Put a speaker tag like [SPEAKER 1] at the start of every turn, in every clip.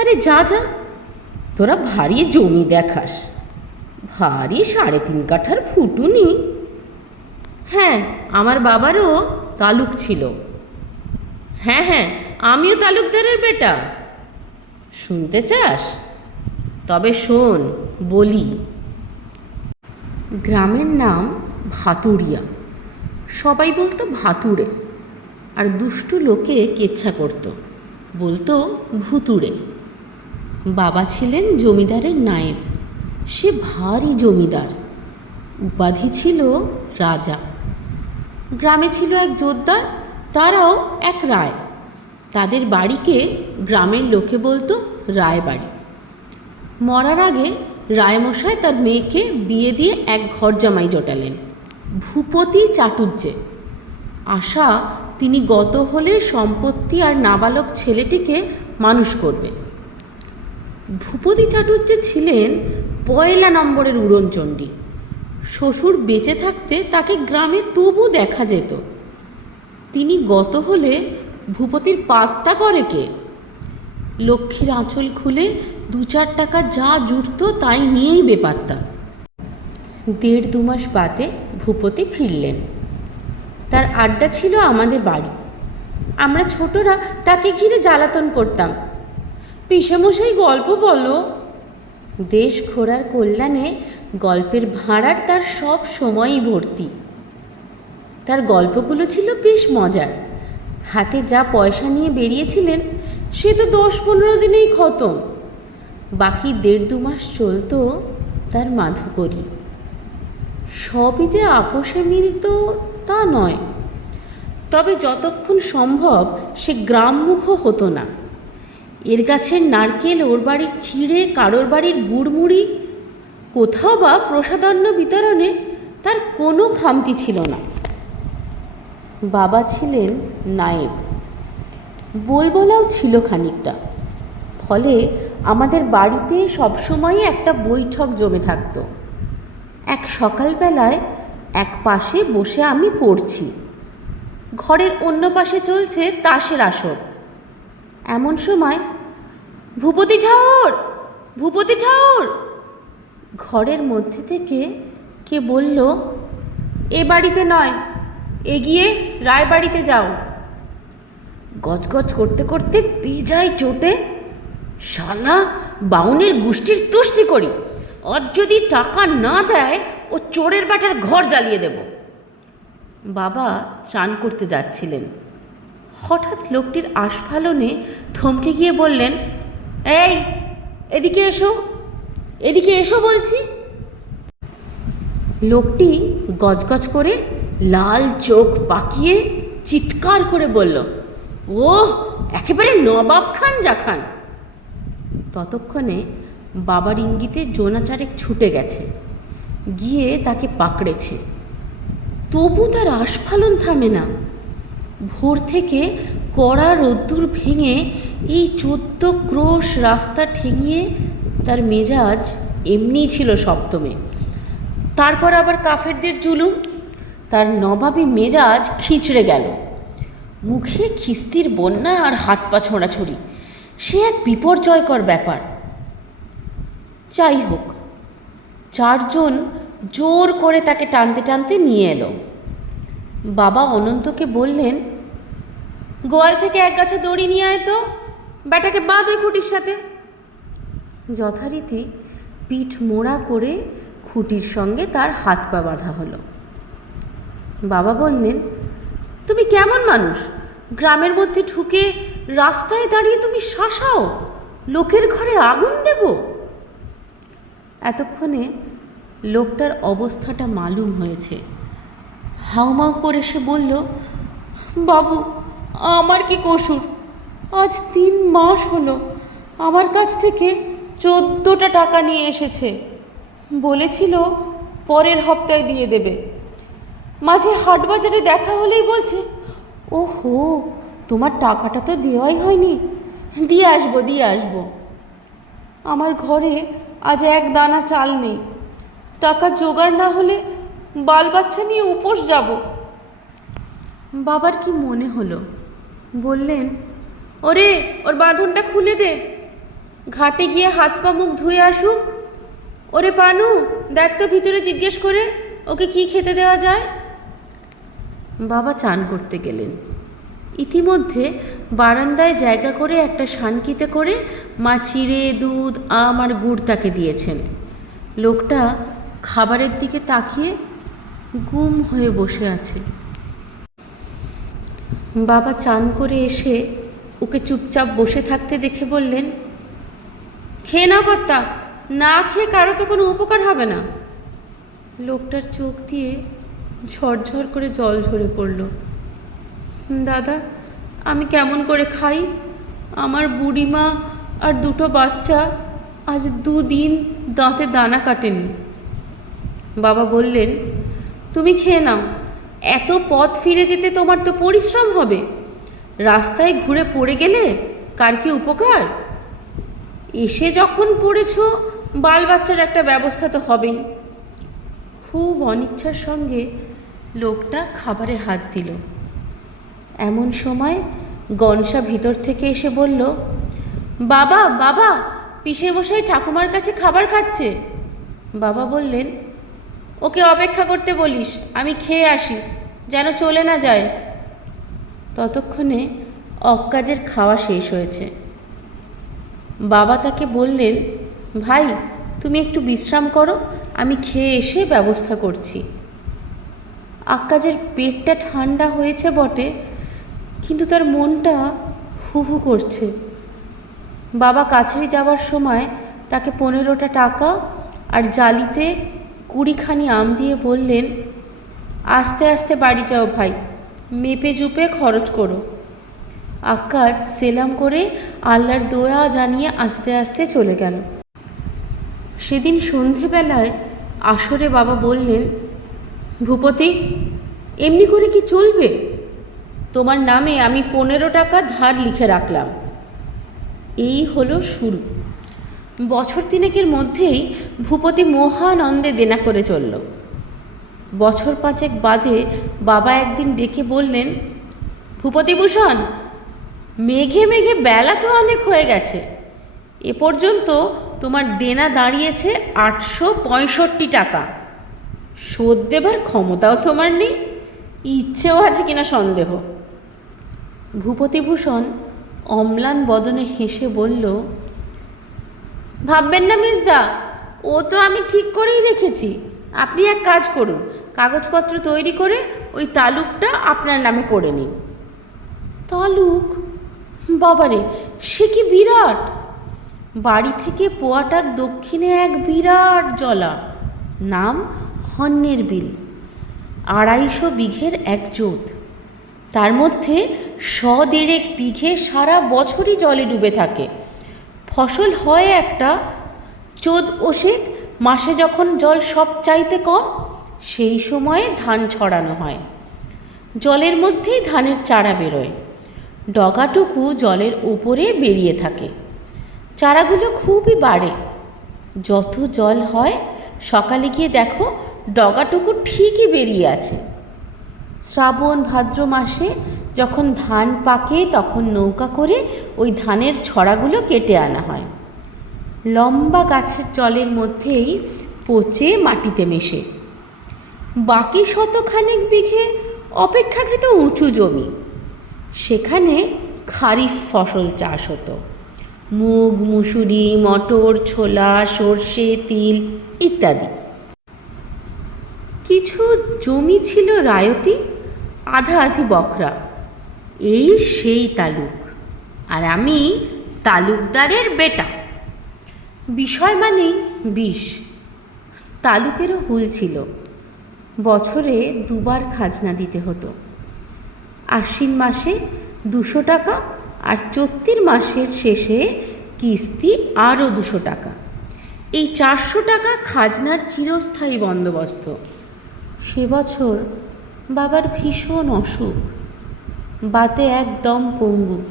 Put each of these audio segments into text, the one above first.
[SPEAKER 1] আরে যা যা। তোরা ভারী জমি দেখাস। ভারী সাড়ে তিন কাঠার ফুটুনি। হ্যাঁ আমার বাবারও তালুক ছিল। হ্যাঁ হ্যাঁ আমিও তালুকদারের বেটা। শুনতে চাস? তবে শোন, বলি। গ্রামের নাম ভাতুরিয়া। সবাই বলতো ভাতুড়ে আর দুষ্টু লোকে কেচ্ছা করত। বলতো ভুতুড়ে বাবা ছিলেন জমিদারের নায়েব। সে ভারী জমিদার, উপাধি ছিল রাজা। গ্রামে ছিল এক জোরদার তারাও এক রায়। তাদের বাড়িকে গ্রামের লোকে বলতো রায় বাড়ি। মরার আগে রায়মশাই তার মেয়েকে বিয়ে দিয়ে এক ঘর জামাই জোটালেন, ভূপতি চাটুর্যে আশা, তিনি গত হলে সম্পত্তি আর নাবালক ছেলেটিকে মানুষ করবে। ভূপতি চাটুর্যে ছিলেন পয়লা নম্বরের উড়নচণ্ডী। শ্বশুর বেঁচে থাকতে তাকে গ্রামে তবু দেখা যেত। তিনি গত হলে ভূপতির পাত্তা করে কে? লক্ষ্মীর আঁচল খুলে দু চার টাকা যা জুটত তাই নিয়েই বেপাত্তা। দেড় দু মাস বাদে ভূপতি ফিরলেন। তার আড্ডা ছিল আমাদের বাড়ি। আমরা ছোটরা তাকে ঘিরে জ্বালাতন করতাম। পিসেমশাই গল্প বলো দেশ ঘোরার কল্যাণে গল্পের ভাঁড়ার তার সব সময়ই ভর্তি। তার গল্পগুলো ছিল বেশ মজার। হাতে যা পয়সা নিয়ে বেরিয়েছিলেন, সে তো দশ পনেরো দিনেই খতম। বাকি দেড় দু মাস চলতো তার মাধুকরী। সবই যে আপোষে মিলত তা নয়। তবে যতক্ষণ সম্ভব সে গ্রামমুখ হতো না। এর গাছের নারকেল ওর বাড়ির চিড়ে কারোর বাড়ির গুড়মুড়ি? কোথাও বা প্রসাদান্ন বিতরণে তার কোনো খামতি ছিল না। বাবা ছিলেন নায়েব। বলবলাও ছিল খানিকটা। ফলে আমাদের বাড়িতে সবসময়ই একটা বৈঠক জমে থাকত। এক সকালবেলায় এক পাশে বসে আমি পড়ছি। ঘরের অন্য পাশে চলছে তাসের আসর। এমন সময় ভূপতি ঠাউর ভূপতি ঠাউর ঘরের মধ্যে থেকে কে বলল, এ বাড়িতে নয়, এগিয়ে রায়বাড়িতে যাও। গজগজ করতে করতে বেজায় চোটে শালা বাউনের গোষ্ঠীর তুষ্টি করি। আজ যদি টাকা না দেয়, ও চোরের বেটার ঘর জ্বালিয়ে দেব। বাবা চান করতে যাচ্ছিলেন। হঠাৎ লোকটির আস্ফালনে থমকে গিয়ে বললেন এই, এদিকে এসো। এদিকে এসো বলছি। লোকটি গজগজ করে লাল চোখ পাকিয়ে চিৎকার করে বলল ও একেবারে নবাব খান যা খান ততক্ষণে বাবার ইঙ্গিতে জোনাচারেক ছুটে গেছে, গিয়ে তাকে পাকড়েছে। তবু তার আস্ফালন থামে না। ভোর থেকে কড়া রোদ্দুর ভেঙে এই চোদ্দ ক্রোশ রাস্তা ঠেঙিয়ে তার মেজাজ এমনিই ছিল সপ্তমে। তারপর আবার কাফেরদের জুলুম, তার নবাবী মেজাজ খিঁচড়ে গেল। মুখে খিস্তির বন্যা আর হাত পা ছোঁড়াছড়ি সে এক বিপর্যয়কর ব্যাপার। যাই হোক, চারজন জোর করে তাকে টানতে টানতে নিয়ে এলো। বাবা অনন্তকে বললেন গোয়াল থেকে এক গাছে দড়ি নিয়ে আয় তো। ব্যাটাকে বাঁধ খুঁটির সাথে। যথারীতি পিঠ মোড়া করে খুঁটির সঙ্গে তার হাত পা বাঁধা হলো। বাবা বললেন, তুমি কেমন মানুষ? গ্রামের মধ্যে ঢুকে রাস্তায় দাঁড়িয়ে তুমি শাসাও? লোকের ঘরে আগুন দেব? এতক্ষণে লোকটার অবস্থাটা মালুম হয়েছে। হাউমাউ করে সে বলল, বাবু আমার কি কসুর? আজ তিন মাস হলো। আমার কাছ থেকে চোদ্দোটা টাকা নিয়ে এসেছে। বলেছিল পরের হপ্তায় দিয়ে দেবে। মাঝে হাট বাজারে দেখা হলেই বলছে ও হো তোমার টাকাটা তো দেওয়াই হয়নি। দিয়ে আসব দিয়ে আসব। আমার ঘরে আজ এক দানা চাল নেই। টাকা জোগাড় না হলে বাল বাচ্চা নিয়ে উপোস যাব। বাবার কি মনে হলো? বললেন, ওরে, ওর বাঁধনটা খুলে দে। ঘাটে গিয়ে হাত পা মুখ ধুয়ে আসুক। ওরে পানু, দেখ তো ভিতরে জিজ্ঞেস করে, ওকে কি খেতে দেওয়া যায়? বাবা চান করতে গেলেন। ইতিমধ্যে বারান্দায় জায়গা করে একটা শানকিতে করে মা চিড়ে, দুধ, আম আর গুড় তাকে দিয়েছেন। লোকটা খাবারের দিকে তাকিয়ে গুম হয়ে বসে আছে। বাবা চান করে এসে ওকে চুপচাপ বসে থাকতে দেখে বললেন, খেয়ে নাও কর্তা, না খেয়ে কারও তো কোনো উপকার হবে না। লোকটার চোখ দিয়ে ঝরঝর করে জল ঝরে পড়ল। দাদা, আমি কেমন করে খাই? আমার বুড়িমা আর দুটো বাচ্চা আজ দুদিন দাঁতে দানা কাটেনি। বাবা বললেন, তুমি খেয়ে নাও এত পথ ফিরে যেতে তোমার তো পরিশ্রম হবে। রাস্তায় ঘুরে পড়ে গেলে কার কি উপকার? এসে যখন পড়েছ বাল বাচ্চার একটা ব্যবস্থা তো হবেই। খুব অনিচ্ছার সঙ্গে লোকটা খাবারে হাত দিল। এমন সময় গনসা ভিতর থেকে এসে বলল, বাবা বাবা পিসে মশাই ঠাকুমার কাছে খাবার খাচ্ছে। বাবা বললেন ওকে অপেক্ষা করতে বলিস, আমি খেয়ে আসি, যেন চলে না যায়। ততক্ষণে অক্কাজের খাওয়া শেষ হয়েছে। বাবা তাকে বললেন, ভাই, তুমি একটু বিশ্রাম করো, আমি খেয়ে এসে ব্যবস্থা করছি। আক্কাজের পেটটা ঠান্ডা হয়েছে বটে, কিন্তু তার মনটা হু হু করছে। বাবা কাছারি যাওয়ার সময় তাকে পনেরোটা টাকা আর জালিতে কুড়িখানি আম দিয়ে বললেন, আস্তে আস্তে বাড়ি যাও ভাই, মেপে জুপে খরচ করো। আক্কাজ সেলাম করে আল্লাহর দোয়া জানিয়ে আস্তে আস্তে চলে গেল। সেদিন সন্ধেবেলায় আসরে বাবা বললেন, ভূপতি, এমনি করে কি চলবে? তোমার নামে আমি পনেরো টাকা ধার লিখে রাখলাম। এই হলো শুরু। বছর তিনেকের মধ্যেই ভূপতি মহানন্দে দেনা করে চলল। বছর পাঁচেক বাদে বাবা একদিন ডেকে বললেন ভূপতিভূষণ মেঘে মেঘে বেলা তো অনেক হয়ে গেছে। এ পর্যন্ত তোমার দেনা দাঁড়িয়েছে আটশো পঁয়ষট্টি টাকা। শোধ দেবার ক্ষমতাও তোমার নেই, ইচ্ছেও আছে কিনা সন্দেহ? ভূপতিভূষণ অম্লান বদনে হেসে বলল, ভাববেন না মিসদা ও তো আমি ঠিক করেই রেখেছি। আপনি এক কাজ করুন, কাগজপত্র তৈরি করে ওই তালুকটা আপনার নামে করে নিন। তালুক? বাবারে, সে কি বিরাট? বাড়ি থেকে পোয়াটার দক্ষিণে এক বিরাট জলা, নাম হন্যের বিল। আড়াইশো বিঘের এক জোত। তার মধ্যে শ দেড়েক বিঘে সারা বছরই জলে ডুবে থাকে। ফসল হয় একটা চোদ ওশেক মাসে যখন জল সব চাইতে কম, সেই সময়ে ধান ছড়ানো হয়। জলের মধ্যেই ধানের চারা বেরোয়। ডগাটুকু জলের ওপরে বেরিয়ে থাকে। চারাগুলো খুবই বাড়ে। যত জল হয়, সকালে গিয়ে দেখো ডগাটুকু ঠিকই বেরিয়ে আছে। শ্রাবণ, ভাদ্র মাসে যখন ধান পাকে, তখন নৌকা করে ওই ধানের ছড়াগুলো কেটে আনা হয়। লম্বা গাছের জলের মধ্যেই পচে মাটিতে মেশে। বাকি শতখানেক বিঘে অপেক্ষাকৃত উঁচু জমি। সেখানে খারিফ ফসল চাষ হতো। মুগ, মুসুরি, মটর, ছোলা, সর্ষে, তিল ইত্যাদি। কিছু জমি ছিল রায়তি, আধা আধি বখরা। এই সেই তালুক। আর আমি তালুকদারের বেটা। বিষয় মানেই বিষ। তালুকেরও হুল ছিল। বছরে দুবার খাজনা দিতে হতো। আশ্বিন মাসে দুশো টাকা আর চৈত্রির মাসের শেষে কিস্তি আরও দুশো টাকা। এই চারশো টাকা খাজনার চিরস্থায়ী বন্দোবস্ত। সে বছর বাবার ভীষণ অসুখ। বাতে একদম পঙ্গু,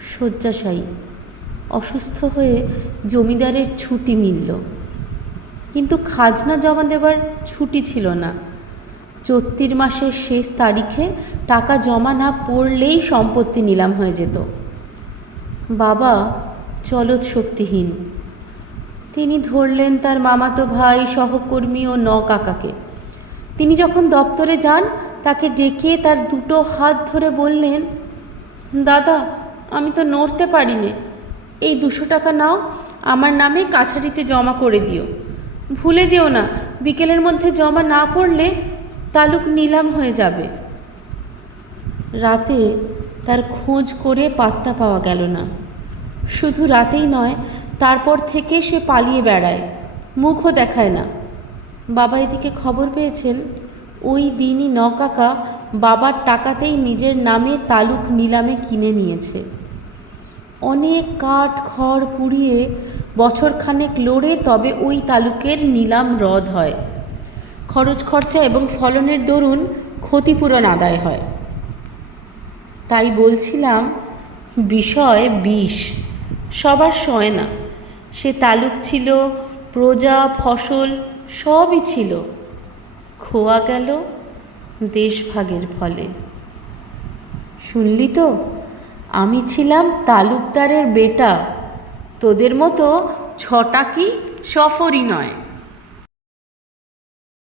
[SPEAKER 1] শয্যাশায়ী। অসুস্থ হয়ে জমিদারের ছুটি মিলল। কিন্তু খাজনা জমা দেবার ছুটি ছিল না। চৈত্রির মাসের শেষ তারিখে টাকা জমা না পড়লেই সম্পত্তি নিলাম হয়ে যেত। বাবা চলত শক্তিহীন। তিনি ধরলেন তার মামাতো ভাই, সহকর্মী ও ন কাকাকে। তিনি যখন দপ্তরে যান, তাকে ডেকে তার দুটো হাত ধরে বললেন, দাদা, আমি তো নড়তে পারি নে এই দুশো টাকা নাও, আমার নামে কাছারিতে জমা করে দিও। ভুলে যেও না, বিকেলের মধ্যে জমা না পড়লে তালুক নিলাম হয়ে যাবে। রাতে তার খোঁজ করে পাত্তা পাওয়া গেল না। শুধু রাতেই নয়, তারপর থেকে সে পালিয়ে বেড়ায়, মুখও দেখায় না। বাবা এদিকে খবর পেয়েছেন, ওই দিনই নকাকা বাবার টাকাতেই নিজের নামে তালুক নিলামে কিনে নিয়েছে। অনেক কাঠ খড় পুড়িয়ে বছরখানেক লড়ে তবে ওই তালুকের নিলাম রদ হয়। খরচ খরচা এবং ফলনের দরুন ক্ষতিপূরণ আদায় হয়। তাই বলছিলাম, বিষয় বিষ, সবার সয় না। সে তালুক ছিল, প্রজা, ফসল, সবই ছিল। খোয়া গেল দেশভাগের ফলে। শুনলি তো? আমি ছিলাম তালুকদারের বেটা। তোদের মতো ছটা কি সফরই নয়।